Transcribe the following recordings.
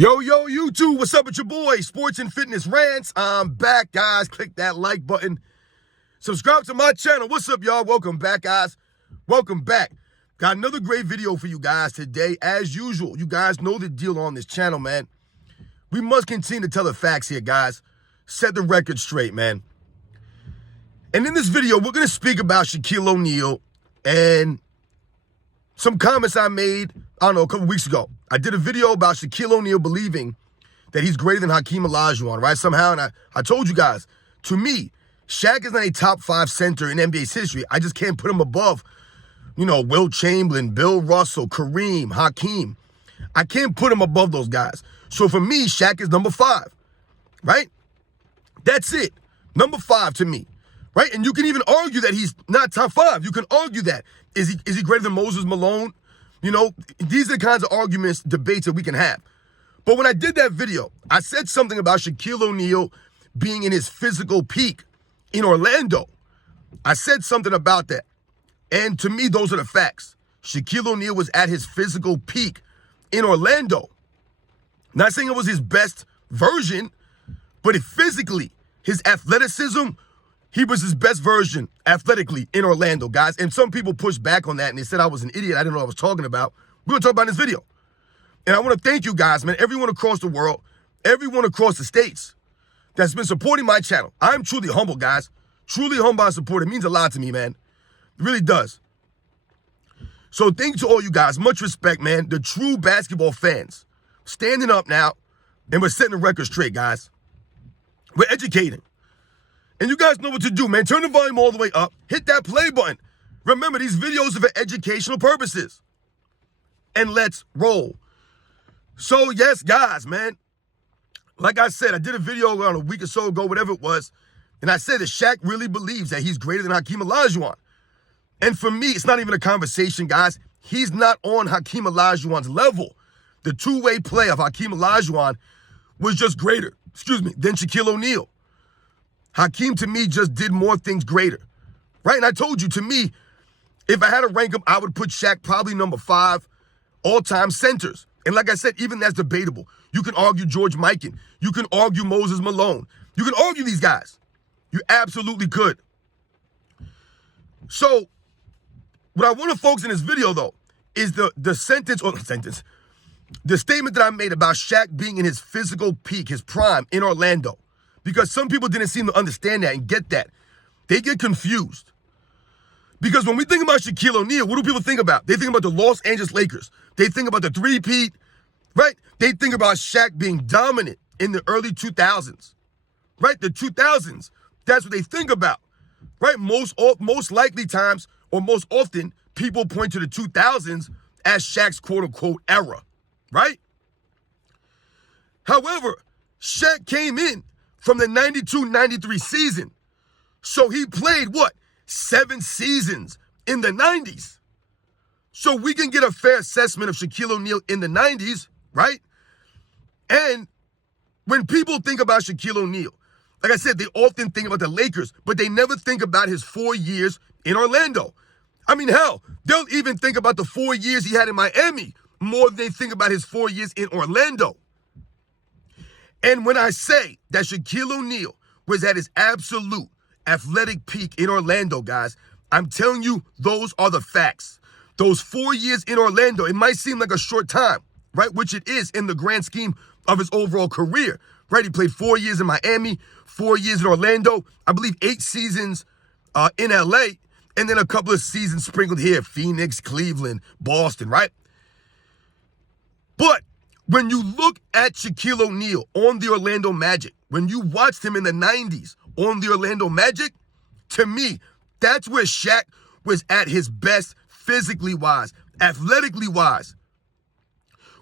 Yo, YouTube, what's up with your boy? Sports and Fitness Rants. I'm back, guys. Click that like button. Subscribe to my channel. What's up, y'all? Welcome back, guys. Welcome back. Got another great video for you guys today. As usual, you guys know the deal on this channel, man. We must continue to tell the facts here, guys. Set the record straight, man. And in this video, we're going to speak about Shaquille O'Neal and some comments I made, I don't know, a couple weeks ago. I did a video about Shaquille O'Neal believing that he's greater than Hakeem Olajuwon, right? Somehow, and I told you guys, to me, Shaq is not a top 5 center in NBA's history. I just can't put him above, Will Chamberlain, Bill Russell, Kareem, Hakeem. I can't put him above those guys. So for me, Shaq is number 5, right? That's it. Number 5 to me, right? And you can even argue that he's not top 5. You can argue that. Is he greater than Moses Malone? These are the kinds of arguments, debates that we can have. But when I did that video, I said something about Shaquille O'Neal being in his physical peak in Orlando. I said something about that. And to me, those are the facts. Shaquille O'Neal was at his physical peak in Orlando. Not saying it was his best version, but physically, his athleticism, he was his best version athletically in Orlando, guys. And some people pushed back on that and they said I was an idiot. I didn't know what I was talking about. We're going to talk about in this video. And I want to thank you guys, man, everyone across the world, everyone across the states that's been supporting my channel. I'm truly humble, guys. Truly humble by support. It means a lot to me, man. It really does. So thank you to all you guys. Much respect, man. The true basketball fans standing up now, and we're setting the record straight, guys. We're educating. And you guys know what to do, man. Turn the volume all the way up. Hit that play button. Remember, these videos are for educational purposes. And let's roll. So, yes, guys, man. Like I said, I did a video around a week or so ago, whatever it was. And I said that Shaq really believes that he's greater than Hakeem Olajuwon. And for me, it's not even a conversation, guys. He's not on Hakeem Olajuwon's level. The two-way play of Hakeem Olajuwon was just greater, than Shaquille O'Neal. Hakeem, to me, just did more things greater, right? And I told you, to me, if I had to rank him, I would put Shaq probably number 5 all-time centers. And like I said, even that's debatable. You can argue George Mikan. You can argue Moses Malone. You can argue these guys. You absolutely could. So what I want to focus in this video, though, is the statement that I made about Shaq being in his physical peak, his prime in Orlando. Because some people didn't seem to understand that and get that. They get confused. Because when we think about Shaquille O'Neal, what do people think about? They think about the Los Angeles Lakers. They think about the three-peat, right? They think about Shaq being dominant in the early 2000s, right? The 2000s, that's what they think about, right? Most likely times, or most often, people point to the 2000s as Shaq's quote-unquote era, right? However, Shaq came in from the 92-93 season. So he played, 7 seasons in the 90s. So we can get a fair assessment of Shaquille O'Neal in the 90s, right? And when people think about Shaquille O'Neal, like I said, they often think about the Lakers, but they never think about his 4 years in Orlando. I mean, hell, they'll even think about the 4 years he had in Miami more than they think about his 4 years in Orlando. And when I say that Shaquille O'Neal was at his absolute athletic peak in Orlando, guys, I'm telling you, those are the facts. Those 4 years in Orlando, it might seem like a short time, right? Which it is in the grand scheme of his overall career, right? He played 4 years in Miami, 4 years in Orlando, I believe 8 seasons in LA, and then a couple of seasons sprinkled here, Phoenix, Cleveland, Boston, right? But when you look at Shaquille O'Neal on the Orlando Magic, when you watched him in the 90s on the Orlando Magic, to me, that's where Shaq was at his best physically wise, athletically wise.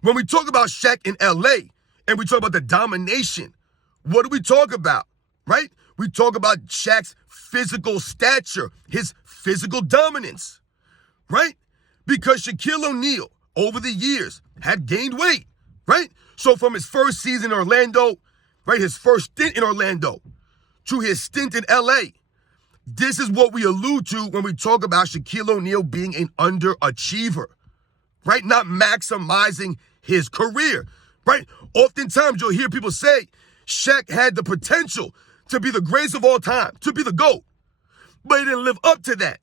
When we talk about Shaq in LA and we talk about the domination, what do we talk about, right? We talk about Shaq's physical stature, his physical dominance, right? Because Shaquille O'Neal, over the years, had gained weight. Right? So from his first season in Orlando, right, his first stint in Orlando, to his stint in LA, this is what we allude to when we talk about Shaquille O'Neal being an underachiever, right? Not maximizing his career. right? Oftentimes you'll hear people say Shaq had the potential to be the greatest of all time, to be the GOAT, but he didn't live up to that,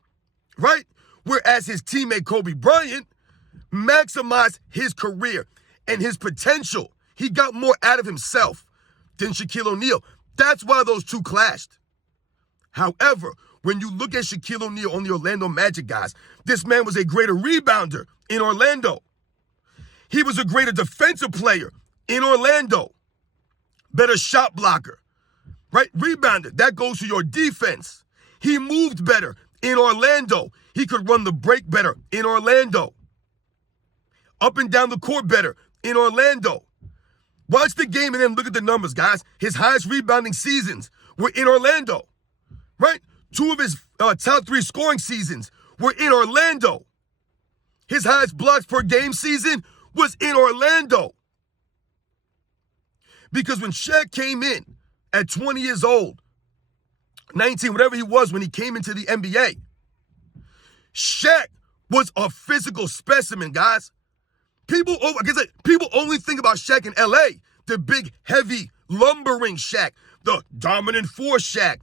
right? Whereas his teammate Kobe Bryant maximized his career and his potential. He got more out of himself than Shaquille O'Neal. That's why those two clashed. However, when you look at Shaquille O'Neal on the Orlando Magic, guys, this man was a greater rebounder in Orlando. He was a greater defensive player in Orlando. Better shot blocker, right? Rebounder, that goes to your defense. He moved better in Orlando. He could run the break better in Orlando. Up and down the court better in Orlando. Watch the game and then look at the numbers, guys. His highest rebounding seasons were in Orlando, right? Two of his top 3 scoring seasons were in Orlando. His highest blocks per game season was in Orlando. Because when Shaq came in at 20 years old, 19, whatever he was when he came into the NBA, Shaq was a physical specimen, guys. People only think about Shaq in LA, the big, heavy, lumbering Shaq, the dominant force Shaq.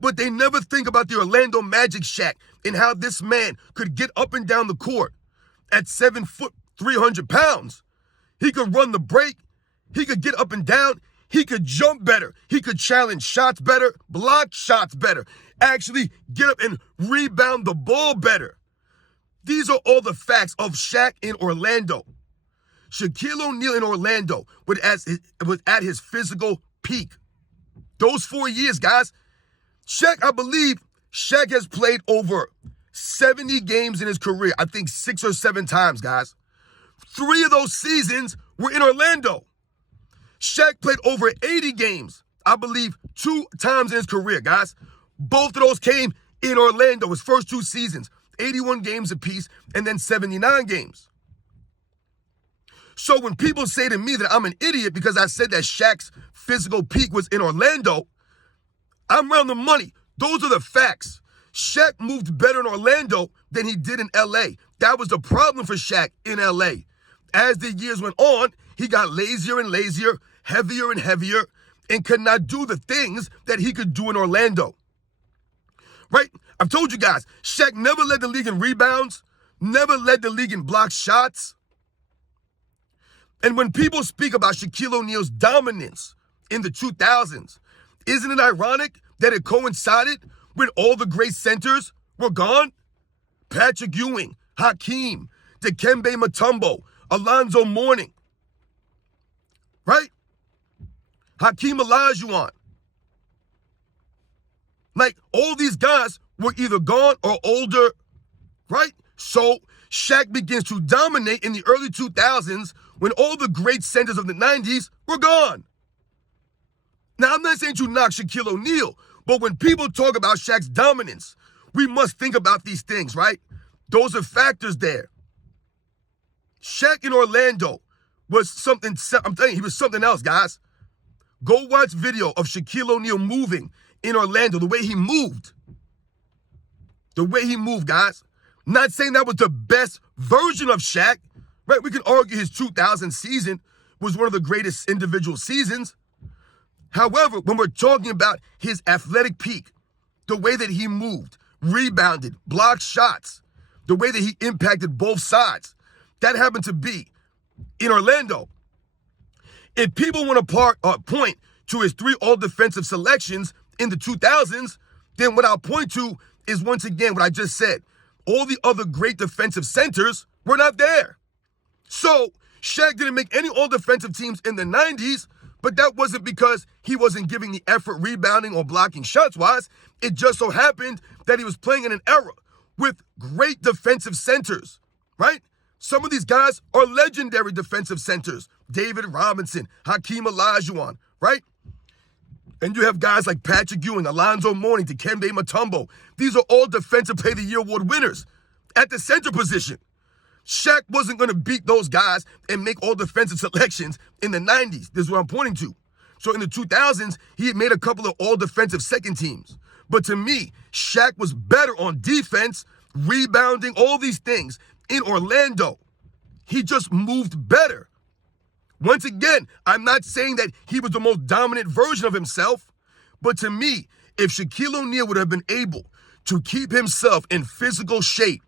But they never think about the Orlando Magic Shaq and how this man could get up and down the court at 7 foot, 300 pounds. He could run the break. He could get up and down. He could jump better. He could challenge shots better, block shots better, actually get up and rebound the ball better. These are all the facts of Shaq in Orlando. Shaquille O'Neal in Orlando was at his physical peak. Those 4 years, guys, I believe Shaq has played over 70 games in his career. I think 6 or 7 times, guys. 3 of those seasons were in Orlando. Shaq played over 80 games, I believe, 2 times in his career, guys. Both of those came in Orlando, his first 2 seasons, 81 games apiece, and then 79 games. So when people say to me that I'm an idiot because I said that Shaq's physical peak was in Orlando, I'm around the money. Those are the facts. Shaq moved better in Orlando than he did in LA. That was the problem for Shaq in LA. As the years went on, he got lazier and lazier, heavier and heavier, and could not do the things that he could do in Orlando. Right? I've told you guys, Shaq never led the league in rebounds, never led the league in block shots. And when people speak about Shaquille O'Neal's dominance in the 2000s, isn't it ironic that it coincided when all the great centers were gone? Patrick Ewing, Hakeem, Dikembe Mutombo, Alonzo Mourning, right? Hakeem Olajuwon. Like, all these guys were either gone or older, right? So Shaq begins to dominate in the early 2000s when all the great centers of the 90s were gone. Now, I'm not saying to knock Shaquille O'Neal, but when people talk about Shaq's dominance, we must think about these things, right? Those are factors there. Shaq in Orlando was something, I'm telling you, he was something else, guys. Go watch video of Shaquille O'Neal moving in Orlando, the way he moved. The way he moved, guys. Not saying that was the best version of Shaq, right? We can argue his 2000 season was one of the greatest individual seasons. However, when we're talking about his athletic peak, the way that he moved, rebounded, blocked shots, the way that he impacted both sides, that happened to be in Orlando. If people want to point to his 3 all-defensive selections in the 2000s, then what I'll point to is, once again, what I just said. All the other great defensive centers were not there. So Shaq didn't make any all-defensive teams in the 90s, but that wasn't because he wasn't giving the effort rebounding or blocking shots-wise. It just so happened that he was playing in an era with great defensive centers, right? Some of these guys are legendary defensive centers. David Robinson, Hakeem Olajuwon, right? And you have guys like Patrick Ewing, Alonzo Mourning, Dikembe Mutombo. These are all Defensive Player of the Year award winners at the center position. Shaq wasn't going to beat those guys and make all defensive selections in the 90s. This is what I'm pointing to. So in the 2000s, he had made a couple of all defensive second teams. But to me, Shaq was better on defense, rebounding, all these things in Orlando. He just moved better. Once again, I'm not saying that he was the most dominant version of himself, but to me, if Shaquille O'Neal would have been able to keep himself in physical shape,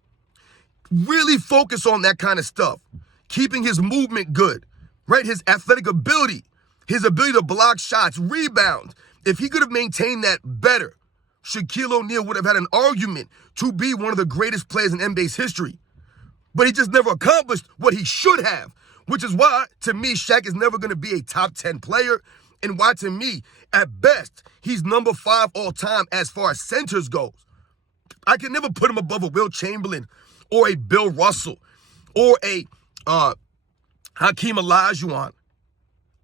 really focus on that kind of stuff, keeping his movement good, right? His athletic ability, his ability to block shots, rebound. If he could have maintained that better, Shaquille O'Neal would have had an argument to be one of the greatest players in NBA's history. But he just never accomplished what he should have, which is why, to me, Shaq is never going to be a top 10 player, and why, to me, at best, he's number 5 all time as far as centers goes. I can never put him above a Will Chamberlain or a Bill Russell or a Hakeem Olajuwon.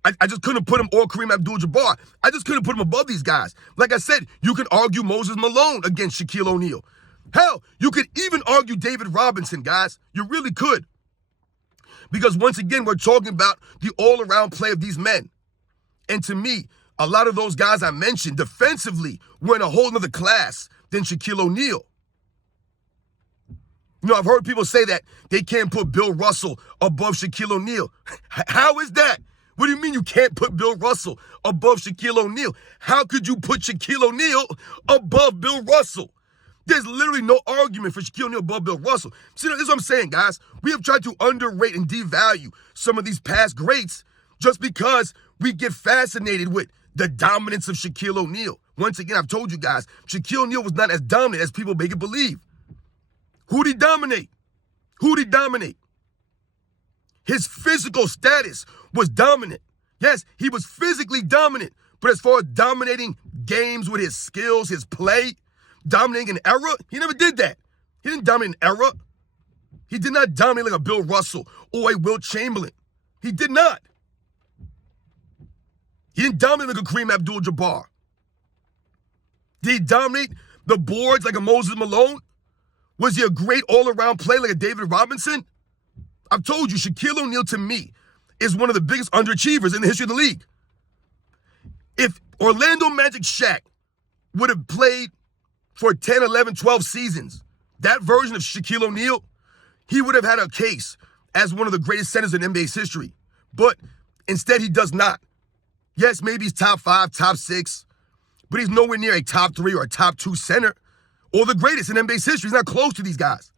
I just couldn't put him, or Kareem Abdul-Jabbar. I just couldn't put him above these guys. Like I said, you can argue Moses Malone against Shaquille O'Neal. Hell, you could even argue David Robinson, guys. You really could. Because once again, we're talking about the all-around play of these men. And to me, a lot of those guys I mentioned defensively were in a whole nother class than Shaquille O'Neal. You know, I've heard people say that they can't put Bill Russell above Shaquille O'Neal. How is that? What do you mean you can't put Bill Russell above Shaquille O'Neal? How could you put Shaquille O'Neal above Bill Russell? There's literally no argument for Shaquille O'Neal above Bill Russell. See, this is what I'm saying, guys. We have tried to underrate and devalue some of these past greats just because we get fascinated with the dominance of Shaquille O'Neal. Once again, I've told you guys, Shaquille O'Neal was not as dominant as people make it believe. Who'd he dominate? Who'd he dominate? His physical status was dominant. Yes, he was physically dominant. But as far as dominating games with his skills, his play, dominating an era, he never did that. He didn't dominate an era. He did not dominate like a Bill Russell or a Will Chamberlain. He did not. He didn't dominate like a Kareem Abdul-Jabbar. Did he dominate the boards like a Moses Malone? Was he a great all-around player like a David Robinson? I've told you, Shaquille O'Neal, to me, is one of the biggest underachievers in the history of the league. If Orlando Magic Shaq would have played for 10, 11, 12 seasons, that version of Shaquille O'Neal, he would have had a case as one of the greatest centers in NBA's history. But instead, he does not. Yes, maybe he's top 5, top 6, but he's nowhere near a top 3 or a top 2 center or the greatest in NBA's history. He's not close to these guys.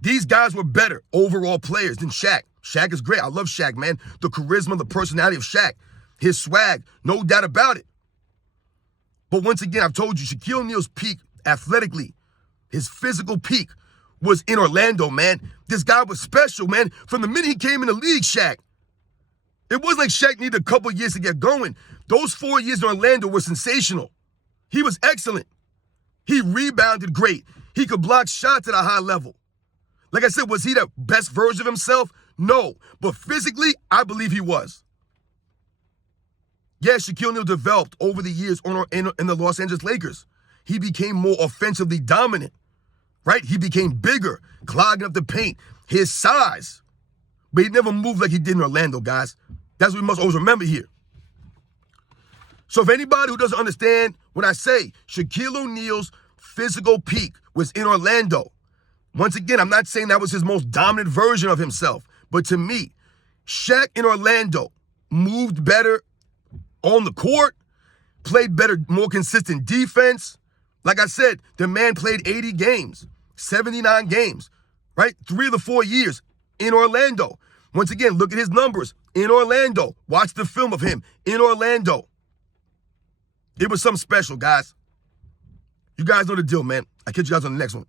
These guys were better overall players than Shaq. Shaq is great. I love Shaq, man. The charisma, the personality of Shaq, his swag, no doubt about it. But once again, I've told you, Shaquille O'Neal's peak athletically, his physical peak was in Orlando, man. This guy was special, man. From the minute he came in the league, Shaq, it wasn't like Shaq needed a couple years to get going. Those 4 years in Orlando were sensational. He was excellent. He rebounded great. He could block shots at a high level. Like I said, was he the best version of himself? No. But physically, I believe he was. Yes, Shaquille O'Neal developed over the years in the Los Angeles Lakers. He became more offensively dominant, right? He became bigger, clogging up the paint, his size. But he never moved like he did in Orlando, guys. That's what we must always remember here. So if anybody who doesn't understand when I say Shaquille O'Neal's physical peak was in Orlando, once again, I'm not saying that was his most dominant version of himself. But to me, Shaq in Orlando moved better on the court, played better, more consistent defense. Like I said, the man played 80 games, 79 games, right? 3 of the 4 years in Orlando. Once again, look at his numbers in Orlando. Watch the film of him in Orlando. It was something special, guys. You guys know the deal, man. I'll catch you guys on the next one.